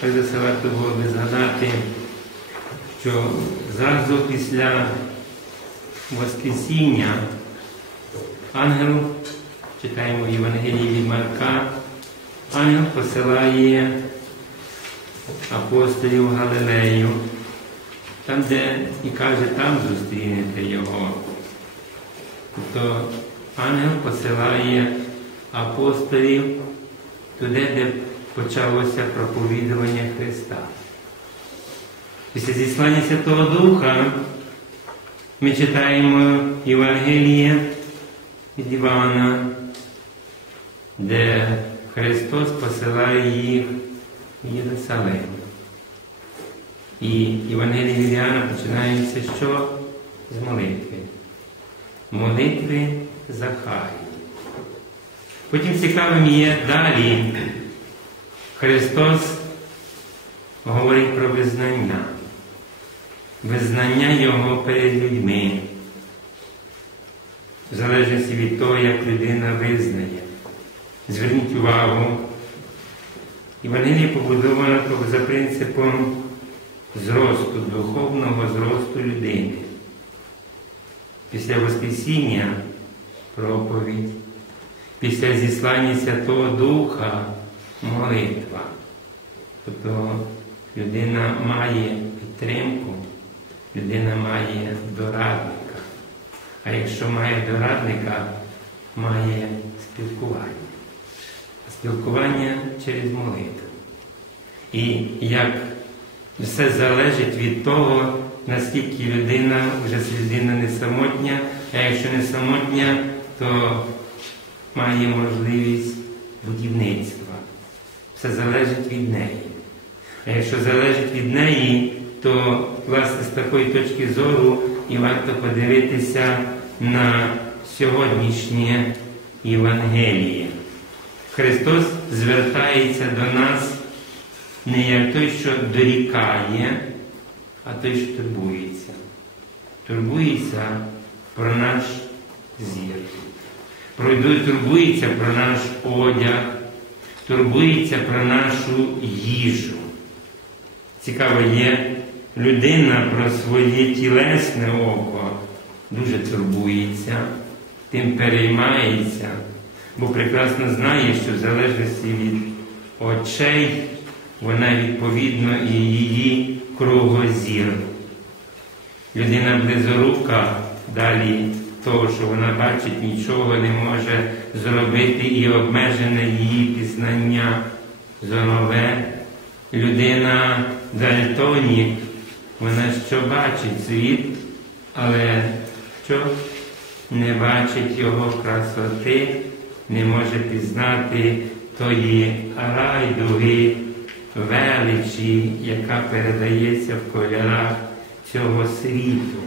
так за варто було би згадати, що зразу після Воскресіння ангел, читаємо в Євангелії від Марка, ангел посилає апостолів Галилею, там, де і каже, там зустрінете його. Тобто ангел посилає апостолів туди, де почалося проповідування Христа. Після зіслання Святого Духа ми читаємо Євангеліє від Івана, де Христос посилає їх в Єрусалим. І Євангеліє від Іоанна починається що? З молитви. Молитви Захарії. Потім цікавим є далі Христос говорить про визнання, визнання Його перед людьми, в залежності від того, як людина визнає. Зверніть увагу, Євангеліє побудовано за принципом зросту, духовного зросту людини. Після Воскресіння проповідь, після зіслання Святого Духа молитва. Тобто людина має підтримку, людина має дорадника. А якщо має дорадника, має спілкування. Спілкування через молитву. І як все залежить від того, наскільки людина, вже людина не самотня, а якщо не самотня, то має можливість будівництва. Все залежить від неї. А якщо залежить від неї, то власне з такої точки зору і варто подивитися на сьогоднішнє Євангеліє. Христос звертається до нас не як той, що дорікає, а той, що турбується. Турбується про наш зір. Турбується про наш одяг, турбується про нашу їжу. Цікаво є, людина про своє тілесне око дуже турбується, тим переймається, бо прекрасно знає, що в залежності від очей вона відповідно і її кругозір. Людина близорука далі того, що вона бачить, нічого не може зробити і обмежене її пізнання зонове. Людина дальтонік, вона що бачить світ, але що не бачить його красоти, не може пізнати тої райдуги, величі, яка передається в кольорах цього світу.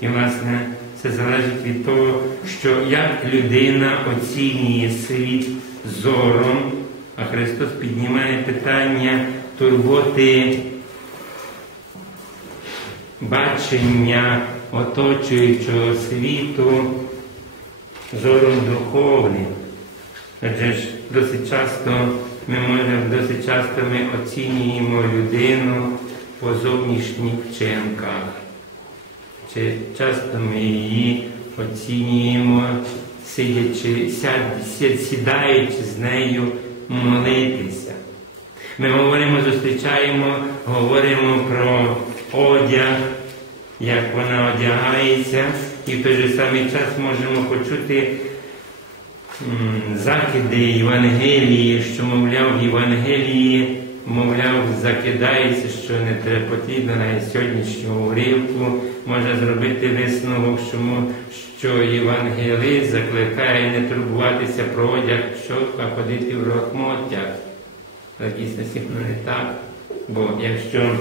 І, власне, це залежить від того, що як людина оцінює світ зором, а Христос піднімає питання турботи бачення оточуючого світу зором духовним. Адже ж досить часто ми можемо, досить часто ми оцінюємо людину по зовнішніх вчинках. Чи часто ми її оцінюємо, сидячи, сідаючи з нею молитися. Ми говоримо, зустрічаємо, говоримо про одяг, як вона одягається, і в той же самий час можемо почути закиди Євангелії, що, мовляв, в Євангелії, мовляв, закидається, що не потрібно навіть сьогоднішнього уривку, можна зробити висновок, що Євангелист закликає не турбуватися про одяг, що а ходити в рохмоттях. В дійсності не так. Бо якщо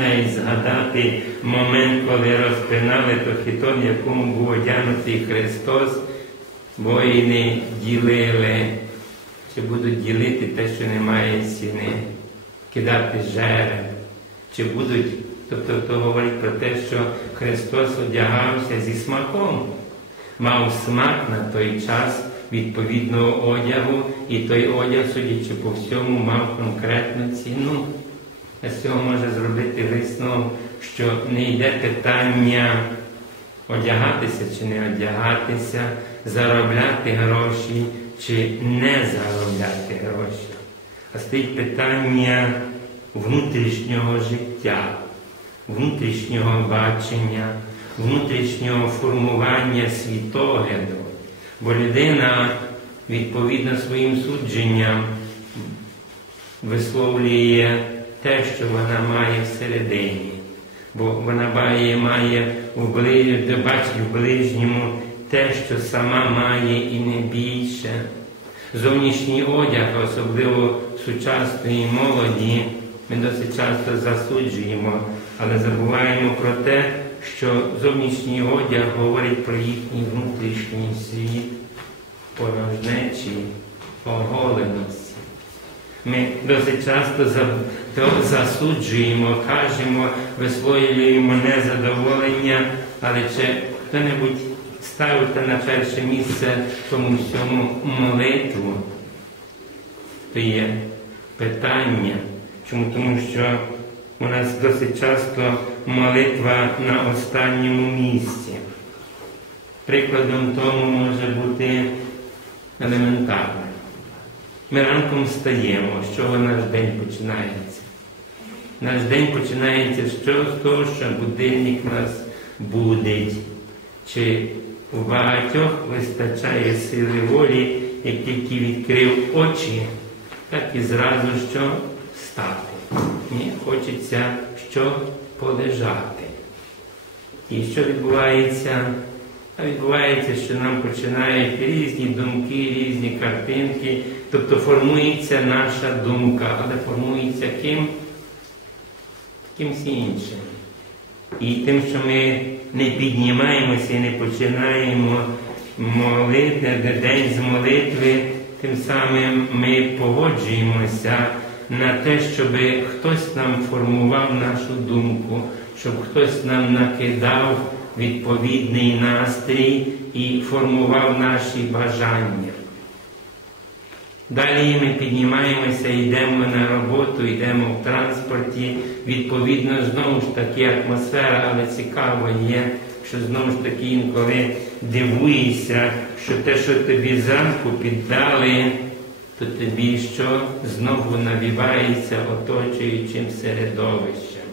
навіть згадати момент, коли розпинали то хітон, якому був одягнутий Христос, воїни ділили, чи будуть ділити те, що немає ціни, кидати жереб, чи будуть, тобто то говорить про те, що Христос одягався зі смаком, мав смак на той час, відповідного одягу, і той одяг, судячи по всьому, мав конкретну ціну. А з цього може зробити висновок, що не йде питання одягатися чи не одягатися, заробляти гроші чи не заробляти гроші. А стоїть питання внутрішнього життя, внутрішнього бачення, внутрішнього формування світогляду. Бо людина відповідно своїм судженням висловлює те, що вона має всередині, бо вона має, має бачить в ближньому те, що сама має і не більше. Зовнішній одяг, особливо сучасної молоді, ми досить часто засуджуємо, але забуваємо про те, що зовнішній одяг говорить про їхній внутрішній світ, порожнечі, оголеності. Ми досить часто засуджуємо, кажемо, висловлюємо незадоволення, але чи хто-небудь ставити на перше місце тому всьому молитву, то є питання. Чому? Тому що у нас досить часто молитва на останньому місці. Прикладом тому може бути елементарне. Ми ранком встаємо, з чого наш день починається. Наш день починається з того, що будильник нас будить. Чи у багатьох вистачає сили волі, як тільки відкрив очі, так і зразу що встати. Мені хочеться що полежати. І що відбувається? А відбувається, що нам починають різні думки, різні картинки, тобто формується наша думка, але формується ким? Кимсь іншим. І тим, що ми не піднімаємося і не починаємо молити день з молитви, тим самим ми погоджуємося на те, щоб хтось нам формував нашу думку, щоб хтось нам накидав відповідний настрій і формував наші бажання. Далі ми піднімаємося, йдемо на роботу, йдемо в транспорті. Відповідно, знову ж таки атмосфера, але цікаво є, що знову ж таки інколи дивуєшся, що те, що тобі зранку піддали, то тобі що знову навівається оточуючим середовищем.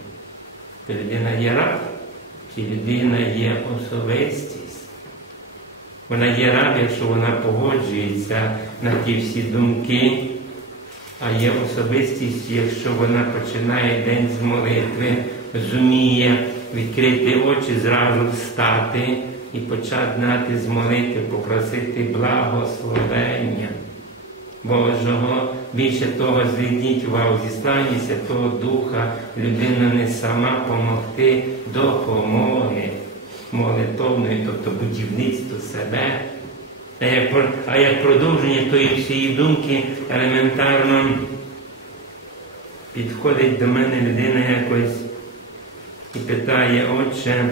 То людина є раб, чи людина є особистість. Вона є рада, якщо вона погоджується на ті всі думки, а є особистість, якщо вона починає день з молитви, зуміє відкрити очі, зразу встати і почати з молитви, попросити благословення Божого. Більше того, зверніть увагу, зіслання Святого Духа людина не сама помогти допомоги молитовної, тобто будівництво себе. А як, продовження тої всієї думки елементарно підходить до мене людина якось і питає, Отче,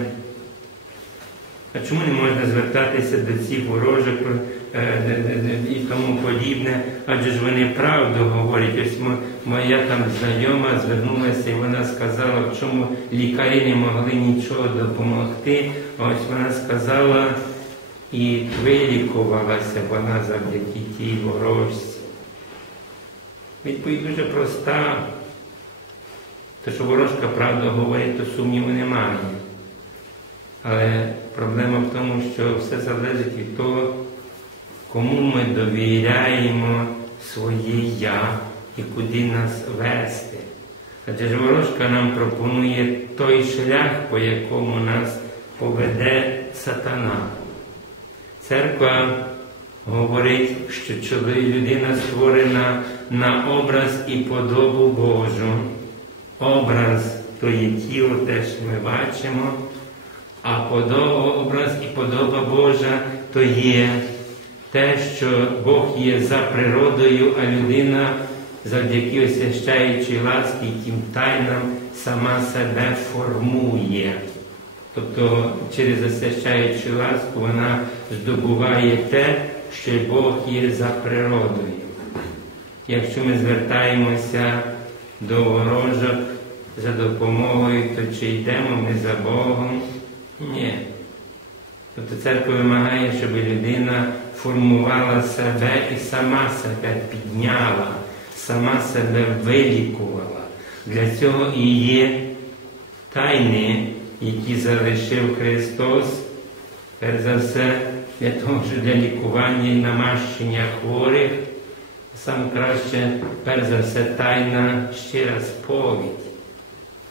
а чому не можна звертатися до цих ворожих е, і тому подібне? Адже ж вони правду говорять. Ось моя там знайома звернулася і вона сказала, в чому лікарі не могли нічого допомогти. Ось вона сказала і вилікувалася вона завдяки тій ворожці. Відповідь дуже проста. Те, що ворожка правда говорить, то сумніву немає. Але проблема в тому, що все залежить від того, кому ми довіряємо своє я і куди нас вести. Адже ж ворожка нам пропонує той шлях, по якому нас поведе сатана. Церква говорить, що чоловік людина створена на образ і подобу Божу. Образ то є тіло, те, що ми бачимо, а подоба, образ і подоба Божа то є те, що Бог є за природою, а людина завдяки освящаючій ласки тим тайнам сама себе формує. Тобто через освящаючу ласку вона здобуває те, що Бог є за природою. Якщо ми звертаємося до ворожок за допомогою, то чи йдемо ми за Богом? Ні. Тобто церква вимагає, щоб людина формувала себе і сама себе підняла, сама себе вилікувала. Для цього і є тайни, які залишив Христос, перш за все, для того, що для лікування і намащення хворих, сам краще, перш за все, тайна щира сповідь.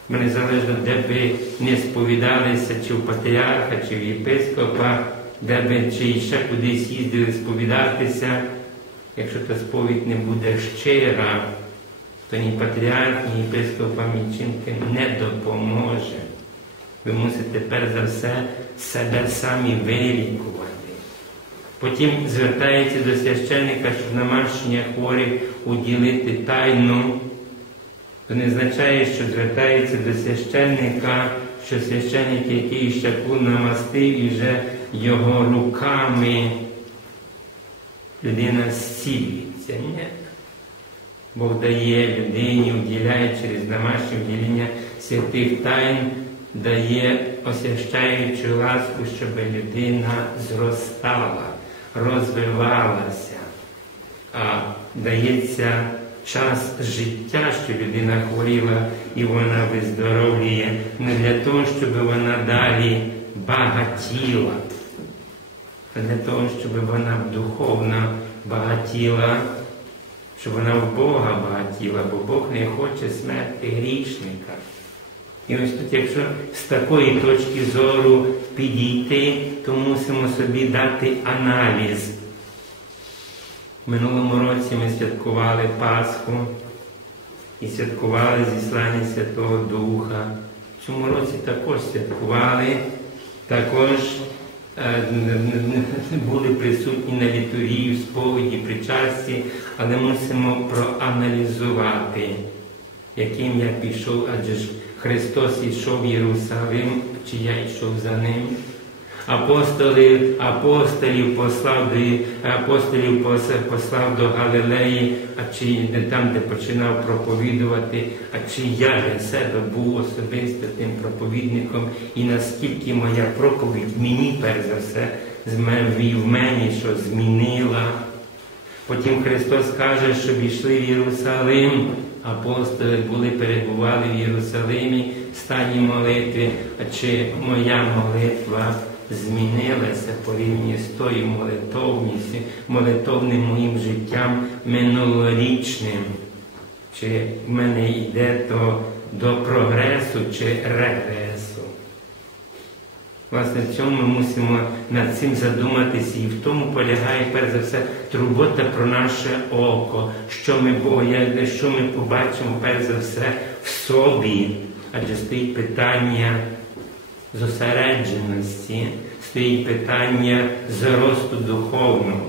Ми незалежно, де би не сповідалися, чи в патріарха, чи в єпископа, де би чи ще кудись їздили сповідатися, якщо та сповідь не буде щира, то ні патріарх, ні єпископ вам нічим не допоможе. Ви мусите перш за все себе самі вилікувати. Потім звертається до священника, щоб намащення хворих уділити тайну. То не означає, що звертається до священника, що священник який щаку намастив і вже його руками людина зцілюється. Ні. Бог дає людині, уділяє через домашнє вділення святих тайн, дає освящаючу ласку, щоб людина зростала, розвивалася, а дається час життя, що людина хворіла і вона виздоровлює, не для того, щоб вона далі багатіла, а для того, щоб вона духовно багатіла, щоб вона в Бога багатіла, бо Бог не хоче смерти грішника. І ось тут, якщо з такої точки зору підійти, то мусимо собі дати аналіз. Минулому році ми святкували Пасху і святкували зіслання Святого Духа. В цьому році також святкували, також е, були присутні на літургії, в сповіді, причасті, але мусимо проаналізувати, яким я пішов, адже ж Христос йшов в Єрусалим, чи я йшов за ним апостолів, апостолів послав до апостолів послав до Галилеї, а чи не там, де починав проповідувати, а чи я для себе був особисто тим проповідником, і наскільки моя проповідь мені, перш за все, в мені, що змінила. Потім Христос каже, що війшли в Єрусалим. Апостоли були, перебували в Єрусалимі, в стані молитви, а чи моя молитва змінилася порівняно з тою молитовністю, молитовним моїм життям минулорічним. Чи в мене йде то до прогресу чи регресу? Власне, в цьому ми мусимо над цим задуматися, і в тому полягає, перш за все, турбота про наше око, що ми що ми побачимо, перш за все, в собі, адже стоїть питання зосередженості стоїть питання зросту духовного.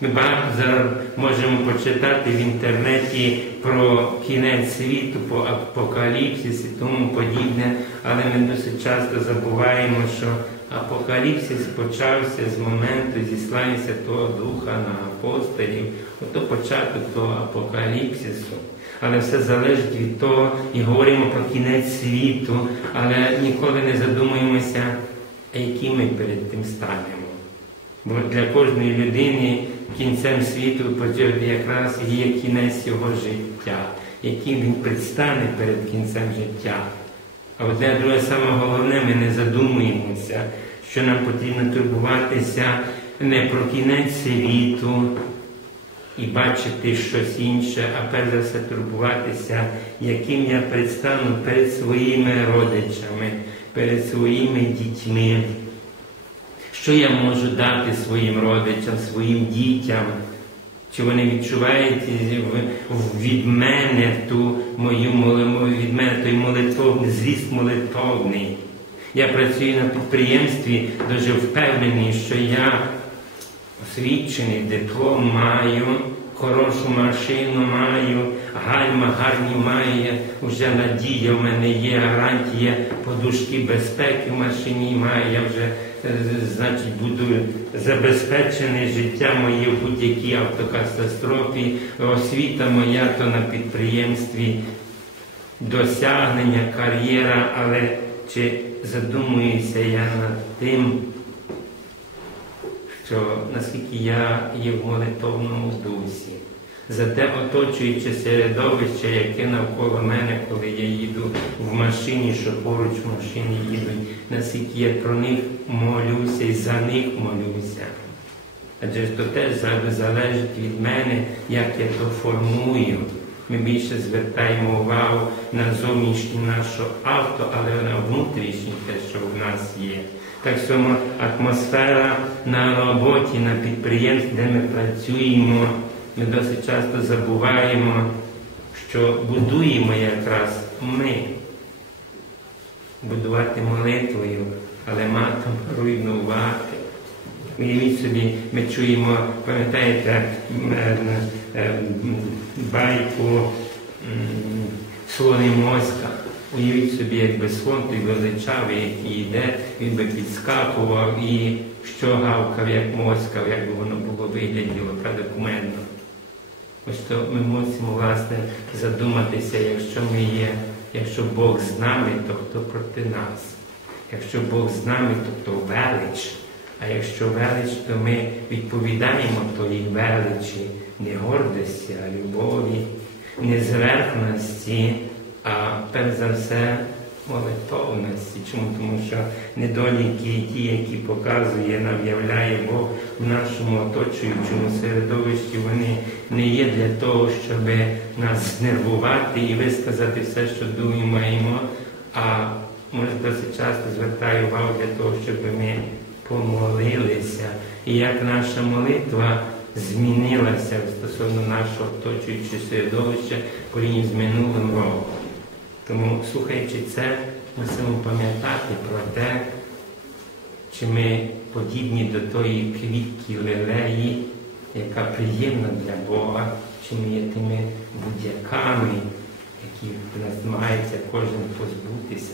Ми зараз можемо почитати в інтернеті про кінець світу, про апокаліпсис і тому подібне, але ми досить часто забуваємо, що апокаліпсис почався з моменту зіслання Святого Духа на апостолів, ото початок того апокаліпсису. Але все залежить від того і говоримо про кінець світу, але ніколи не задумуємося, які ми перед тим станемо. Бо для кожної людини кінцем світу якраз є кінець його життя, яким він предстане перед кінцем життя. А одне друге саме головне, ми не задумуємося, що нам потрібно турбуватися не про кінець світу, і бачити щось інше, а перш за все турбуватися, яким я предстану перед своїми родичами, перед своїми дітьми. Що я можу дати своїм родичам, своїм дітям? Чи вони відчувають від мене ту мою від мене той молитовний, звіст молитовний? Я працюю на підприємстві, дуже впевнений, що я освічений диплом маю, хорошу машину маю, гальма гарні має, вже надія в мене є, гарантія подушки безпеки в машині має, я вже, е, значить, буду забезпечене життя моє в будь-якій автокатастрофі, освіта моя то на підприємстві, досягнення, кар'єра, але чи задумуюся я над тим, що наскільки я є в молитовному дусі, за те оточуюче середовище, яке навколо мене, коли я їду в машині, що поруч в машині їдуть, наскільки я про них молюся і за них молюся. Адже то теж залежить від мене, як я то формую. Ми більше звертаємо увагу на зовнішнє наше авто, але на внутрішнє те, що в нас є. Так само атмосфера на роботі, на підприємстві, де ми працюємо, ми досить часто забуваємо, що будуємо якраз ми. Будувати молитвою, але матом руйнувати. Уявіть собі, ми чуємо, пам'ятаєте, байку слони мозка. Уявіть собі, якби слон той величавий, який йде, він би підскакував і що гавкав, як москав, як би воно було вигляділо, правда, кумедно. Ось то ми мусимо, власне, задуматися, якщо ми є, якщо Бог з нами, то хто проти нас? Якщо Бог з нами, то хто велич. А якщо велич, то ми відповідаємо тої величі, не гордості, а любові, не зверхності, а перш за все молитовності. Чому? Тому що недоліки ті, які показує, нам являє Бог в нашому оточуючому середовищі, вони не є для того, щоб нас знервувати і висказати все, що думаємо, а може досить часто звертаю увагу для того, щоб ми помолилися, і як наша молитва змінилася стосовно нашого оточуючого середовища порівняно з минулим роком. Тому, слухаючи це, мусимо пам'ятати про те, чи ми подібні до тої квітки лилеї, яка приємна для Бога, чи ми є тими будь-яками, які нас мається кожен позбутися.